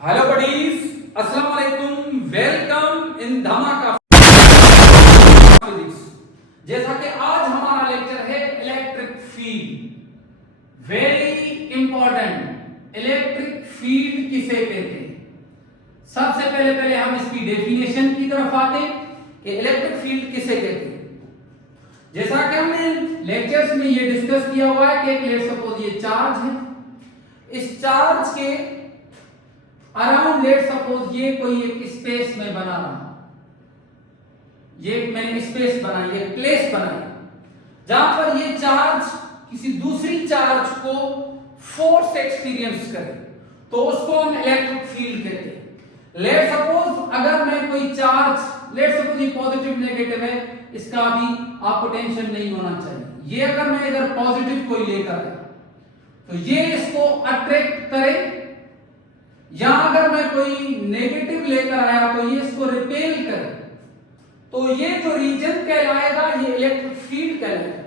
Hello buddies, अस्सलाम वालेकुम, welcome in धमाका फिजिक्स। जैसा कि आज हमारा लेक्चर है electric field. Very important, electric field किसे कहते हैं। सबसे पहले हम इसकी डेफिनेशन की तरफ आते हैं कि इलेक्ट्रिक फील्ड किसे कहते हैं। जैसा कि हमने लेक्चर्स में ये डिस्कस किया हुआ है कि लेट्स सपोज ये चार्ज है, इस चार्ज के अराउंड लेट सपोज ये कोई एक स्पेस में बना रहा, ये मैंने स्पेस बनाई, ये प्लेस बनाई जहां पर ये चार्ज किसी दूसरी चार्ज को फोर्स एक्सपीरियंस करे, तो उसको हम इलेक्ट्रिक फील्ड कहते हैं। लेट सपोज अगर मैं कोई चार्ज, लेट सपोज ये पॉजिटिव नेगेटिव है, इसका अभी आपको टेंशन नहीं होना चाहिए। ये अगर मैं इधर पॉजिटिव कोई लेकर आया तो ये इसको अट्रैक्ट करे, या अगर मैं कोई नेगेटिव लेकर आया तो ये इसको रिपेल करे, तो ये जो रीजन कहलाएगा ये इलेक्ट्रिक फील्ड कहलाएगा।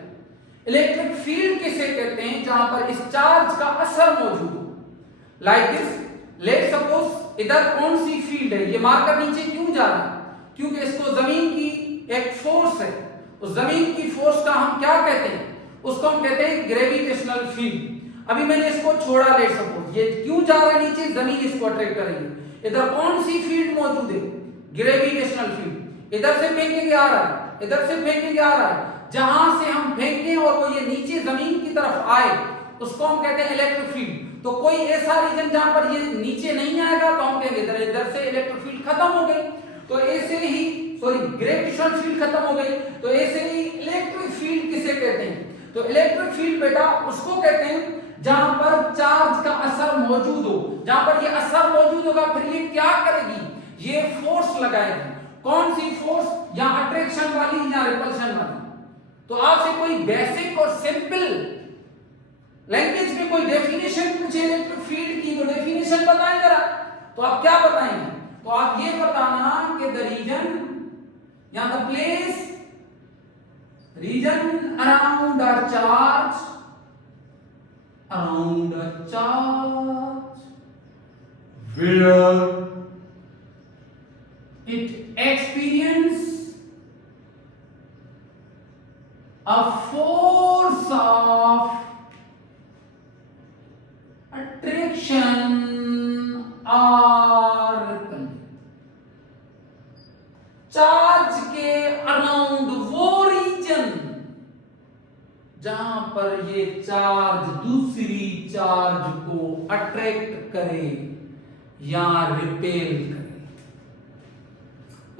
इलेक्ट्रिक फील्ड किसे कहते हैं? जहां पर इस चार्ज का असर मौजूद हो। लाइक दिस, लेट सपोज इधर कौन सी फील्ड है, ये मार्कर नीचे क्यों जा रहा है? क्योंकि इसको जमीन की एक फोर्स है, उस जमीन की फोर्स का हम क्या कहते हैं? उसको हम कहते हैं ग्रेविटेशनल फील्ड। अभी मैंने इसको छोड़ा, लेट सपोज ये क्यों जा रहा है नीचे, जमीन इसको अट्रैक्ट करेगी। इधर कौन सी फील्ड मौजूद है? Gravitational field. इधर से फेंकेंगे आ रहा है, इधर से फेंकेंगे आ रहा है, जहां से हम फेंकें और वो ये नीचे जमीन की तरफ आए उसको हम कहते हैं इलेक्ट्रिक फील्ड। तो कोई ऐसा रीजन जहां पर ये नीचे नहीं आएगा तो हम कहेंगे इधर से इलेक्ट्रिक फील्ड खत्म हो गई, तो ऐसे ही ग्रेविटेशनल फील्ड खत्म हो गई, तो ऐसे ही इलेक्ट्रिक फील्ड किसे कहते हैं? तो इलेक्ट्रिक फील्ड बेटा उसको कहते हैं जहां पर चार्ज का असर मौजूद हो। जहां पर ये असर मौजूद होगा फिर ये क्या करेगी? ये फोर्स लगाएगी। कौन सी फोर्स? या अट्रैक्शन वाली या रिपल्शन वाली। तो आपसे कोई बेसिक और सिंपल लैंग्वेज में कोई डेफिनेशन पूछे इलेक्ट्रिक फील्ड की, तो डेफिनेशन बताएं जरा। तो आप क्या बताएंगे? तो आप ये बताना कि द रीजन या the place, region around a charge, around a charge where it experience a force of attraction or repulsion। Charge के अराउंड वो रीजन जहां पर ये चार्ज दूसरी चार्ज को अट्रैक्ट करे या रिपेल करे,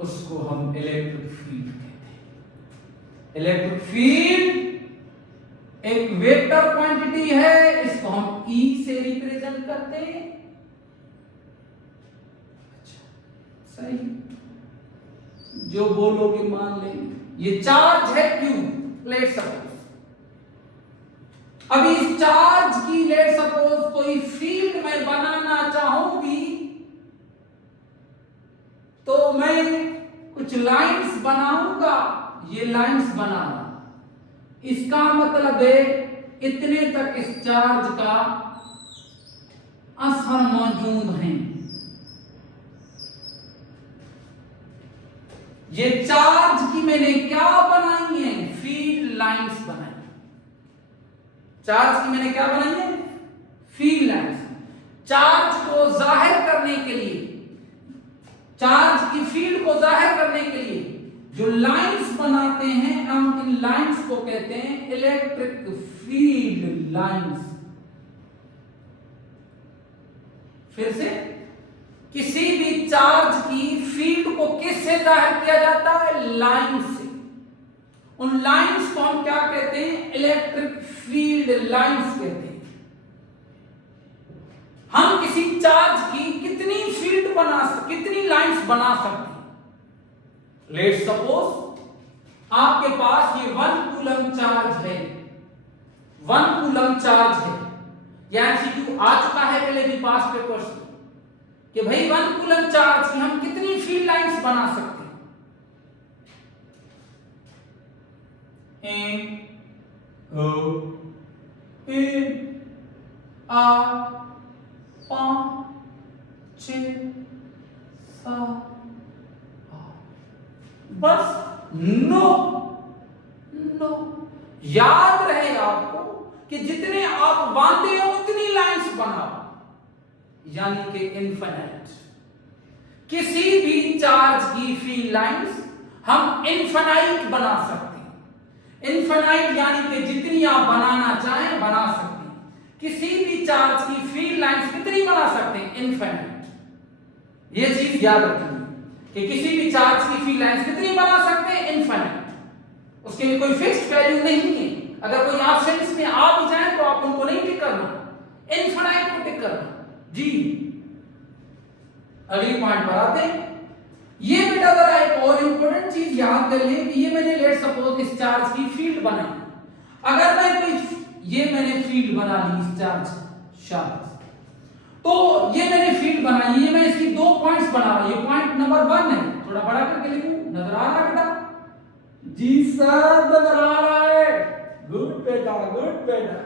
उसको हम इलेक्ट्रिक फील्ड कहते हैं। इलेक्ट्रिक फील्ड एक वेक्टर क्वांटिटी है, इसको हम E से रिप्रेजेंट करते हैं। अच्छा, सही, जो बोलोगे मान लेंगे। ये चार्ज है Q, लेट सपोज। अभी इस चार्ज की लेट सपोज कोई फील्ड मैं बनाना चाहूंगी तो मैं कुछ लाइंस बनाऊंगा, ये लाइंस बना रहा, इसका मतलब है इतने तक इस चार्ज का असर मौजूद है। ये चार्ज की मैंने क्या बनाई है? फील्ड लाइंस बनाई। चार्ज की मैंने क्या बनाई है? Field lines. चार्ज को जाहिर करने के लिए, चार्ज की फील्ड को जाहिर करने के लिए जो लाइंस बनाते हैं हम इन लाइंस को कहते हैं इलेक्ट्रिक फील्ड लाइंस। फिर से, किसी भी चार्ज की फील्ड को किससे जाहिर किया जाता है? लाइन से। उन लाइंस को हम क्या कहते हैं? इलेक्ट्रिक फील्ड लाइंस कहते हैं। हम किसी चार्ज की कितनी फील्ड कितनी लाइंस बना सकते हैं? लेट्स सपोज आपके पास ये 1 कूलम चार्ज है, 1 कूलम चार्ज है। यह एमसीक्यू आ चुका है पहले भी पास्ट पेपर्स में कि भाई 1 कूलम चार्ज की हम कितनी फील्ड लाइंस बना सकते हैं? O P R 5 6 7 बस। नो नो, याद रहे आपको कि जितने आप बांधे हो उतनी लाइंस बनाओ, यानी कि इनफिनिट। किसी भी चार्ज की फील्ड लाइंस हम इनफिनाइट बना सकते हैं। इनफिनाइट यानी कि जितनी आप बनाना चाहें बना सकते हैं। किसी भी चार्ज की फील्ड लाइंस कितनी बना सकते हैं? इनफिनिट। ये चीज याद रखिए कि किसी भी चार्ज की फील्ड लाइंस कितनी बना सकते हैं? इनफिनिट। उसके लिए कोई फिक्स्ड वैल्यू नहीं है। अगर कोई ऑप्शंस में आ भी जाए तो आप उनको नहीं टिक करना, इनफिनिट को टिक करना जी। अगली पॉइंट पर आते हैं। ये बेटा जरा एक और इंपॉर्टेंट चीज याद कर लें कि ये मैंने लेट सपोज इस चार्ज की फील्ड बनाई। अगर मैं कोई ये मैंने फील्ड बना ली इस चार्ज, तो ये मैंने फील्ड बनाई, ये मैं इसकी 2 पॉइंट्स बना रहा हूं। ये पॉइंट नंबर 1 है, थोड़ा बड़ा करके लिखूं, नजर आ रहा है बेटा? जी सर नजर आ रहा है। गुड बेटा, गुड बेटा।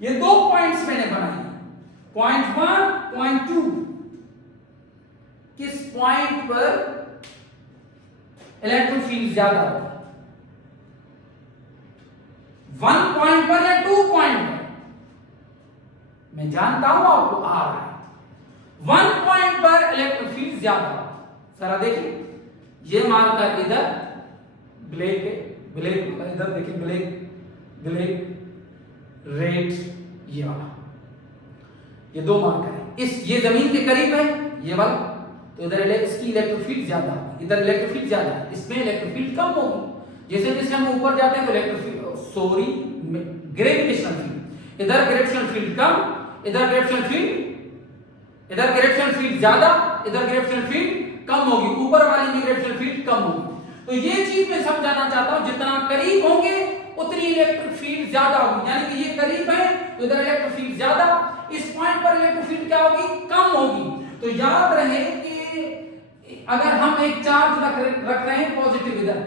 ये 2 पॉइंट्स मैंने बनाए, पॉइंट 1 पॉइंट 2। किस पॉइंट पर इलेक्ट्रिक फील्ड ज्यादा होगा? 1 पॉइंट पर या 2 पॉइंट पर? मैं जानता हूं आपको आ रहा है। 1 पॉइंट पर इलेक्ट्रिक फील्ड ज्यादा होगा। जरा देखिए, ये मार्कर इधर ब्लैक है, ब्लैक इधर देखिए, ब्लैक रेड, ये वाला, ये 2 मार्कर है। ये जमीन के करीब है ये वाला, तो इधर इसकी इलेक्ट्रिक फील्ड ज्यादा है, इधर इलेक्ट्रिक फील्ड ज्यादा है, इसमें इलेक्ट्रिक फील्ड कम होगी। जैसे जैसे हम ऊपर जाते हैं तो इलेक्ट्रिक फील्ड ग्रेविटेशनल फील्ड, इधर ग्रेविटेशनल फील्ड कम, इधर ग्रेविटेशनल फील्ड ज्यादा, इधर ग्रेविटेशनल फील्ड कम होगी, ऊपर वाली में ग्रेविटेशनल फील्ड कम होगी। तो ये चीज मैं समझाना चाहता हूं, जितना करीब होंगे उतनी इलेक्ट्रिक फील्ड ज्यादा होगी, यानी कि ये करीब है तो इधर इलेक्ट्रिक फील्ड ज्यादा, इस पॉइंट पर इलेक्ट्रिक फील्ड क्या होगी? कम होगी। तो याद रहे कि अगर हम एक चार्ज रख रहे हैं पॉजिटिव, इधर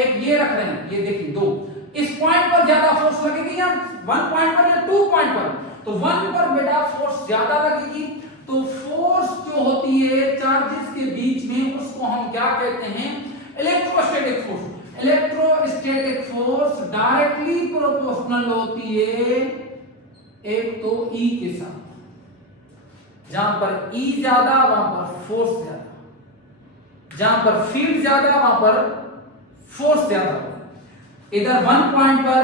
एक ये रख रहे हैं, ये देखिए 2, इस पॉइंट पर ज्यादा फोर्स लगेगी या 1 पॉइंट पर या 2 पॉइंट पर? तो 1 पर बेटा फोर्स ज्यादा लगेगी। तो फोर्स जो होती है चार्जेस के बीच में, उसको हम क्या कहते हैं? Electrostatic force. Electrostatic force directly proportional होती है एक तो E के साथ। जहां पर E ज्यादा वहां पर फोर्स ज्यादा, जहां पर फील्ड ज्यादा वहां पर फोर्स ज्यादा। इधर 1 पॉइंट पर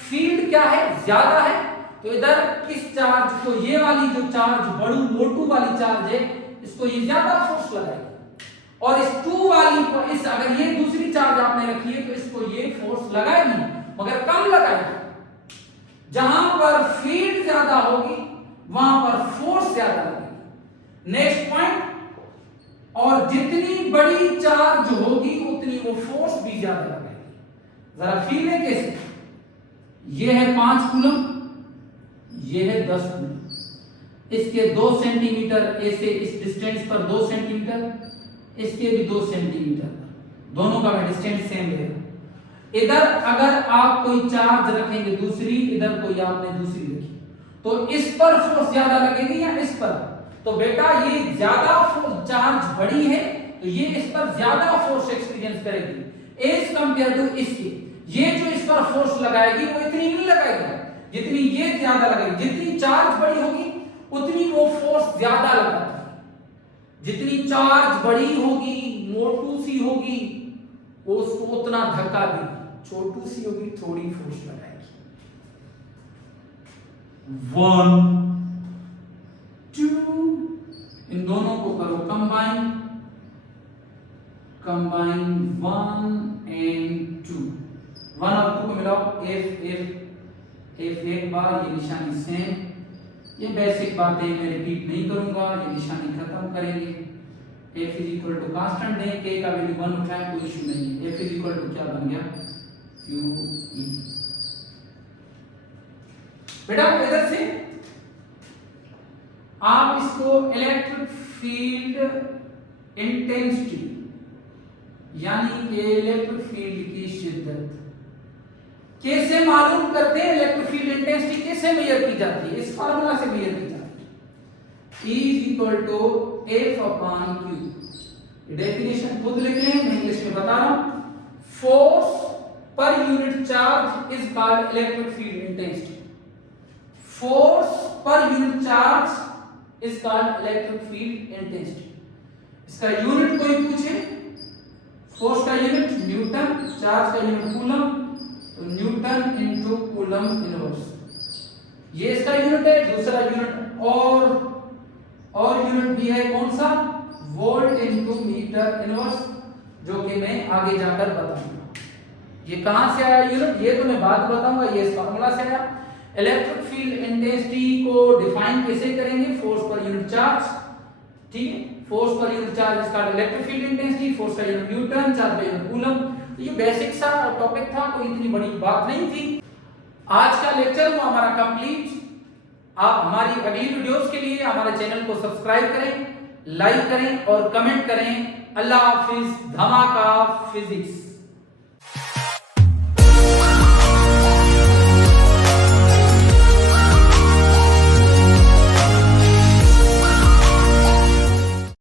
फील्ड क्या है? ज्यादा है, तो इधर इस चार्ज को, ये वाली जो चार्ज बड़ी मोटू वाली चार्ज है, इसको ये ज्यादा फोर्स लगाएगी, और इस 2 वाली पर, इस अगर ये दूसरी चार्ज आपने रखी है तो इसको ये फोर्स लगाएगी मगर कम लगाएगी। जहां पर फील्ड ज्यादा होगी वहां पर फोर्स ज्यादा लगेगी। नेक्स्ट पॉइंट, और जितनी बड़ी चार्ज होगी उतनी वो फोर्स भी ज्यादा लगेगी। जरा फील है कैसे? ये है 5 कूलम, ये है 10 कूलम। इसके 2 सेंटीमीटर ऐसे इस डिस्टेंस पर 2 सेंटीमीटर, इसके भी 2 सेंटीमीटर, दोनों का डिस्टेंस सेम रहेगा। इधर अगर आप कोई चार्ज रखेंगे दूसरी, इधर कोई आपने दूसरी रखी, तो इस पर फोर्स ज्यादा लगेगी या इस पर? तो बेटा ये ज्यादा फोर्स, चार्ज बड़ी है तो ये इस पर ज्यादा फोर्स एक्सपीरियंस करेगी एज कंपेयर टू इसके। ये जो इस पर फोर्स लगाएगी वो इतनी नहीं लगाएगी जितनी ये ज्यादा लगेगी। जितनी चार्ज बड़ी होगी उतनी वो फोर्स ज्यादा लगाएगी। जितनी चार्ज बड़ी होगी, मोटू सी होगी, वो उसको उतना धक्का देगी, छोटू सी होगी थोड़ी फोर्स लगाएगी। 1 2, इन दोनों को करो कंबाइन, 1 एंड 2, 1 और 2 को मिलाओ, F एक बार, ये निशानी सेम। ये बेसिक बातें मैं रिपीट नहीं करूंगा, ये निशानी खत्म करेंगे। F is equal to constant दें, K का वैल्यू 1 उठाएं, कोई इशू नहीं है। F इज इक्वल टू क्या बन गया? QE। बेटा इधर से आप इसको इलेक्ट्रिक फील्ड इंटेंसिटी, यानी कि इलेक्ट्रिक फील्ड की शिद्दत कैसे मालूम करते हैं? इलेक्ट्रिक फील्ड इंटेंसिटी कैसे मेजर की जाती है? इस फार्मूला से मेजर की जाती है। E is equal to F upon Q. ये डेफिनेशन खुद लिख लें, मैं इंग्लिश में बता रहा हूं। Force per unit charge is called electric field intensity. Force per unit charge is called electric field intensity. इसका यूनिट कोई पूछे, फोर्स का यूनिट न्यूटन, चार्ज का यूनिट कूलम, तो न्यूटन इनटू कूलम इनवर्स, ये इसका यूनिट है। दूसरा यूनिट और यूनिट भी है कौन सा, वोल्ट इनटू मीटर इनवर्स, जो कि मैं आगे जाकर बताऊंगा। ये कहां से आया यूनिट, ये तो मैं बाद बताऊंगा, ये इस फार्मूला से आया। इलेक्ट्रिक फील्ड इंटेंसिटी को डिफाइन कैसे करेंगे, फोर्स पर यूनिट चार्ज, ठीक है। फोर्स पर यूनिट चार्ज इसका इलेक्ट्रिक फील्ड इंटेंसिटी, फोर्स का यूनिट न्यूटन, चार्ज का यूनिट कूलम। तो ये बेसिक सा टॉपिक था, कोई इतनी बड़ी बात नहीं थी। आज का लेक्चर हुआ हमारा कंप्लीट। आप हमारी अगली वीडियोस के लिए हमारे चैनल को सब्सक्राइब करें, लाइक करें और कमेंट करें। अल्लाह हाफिज। धमाका फिजिक्स।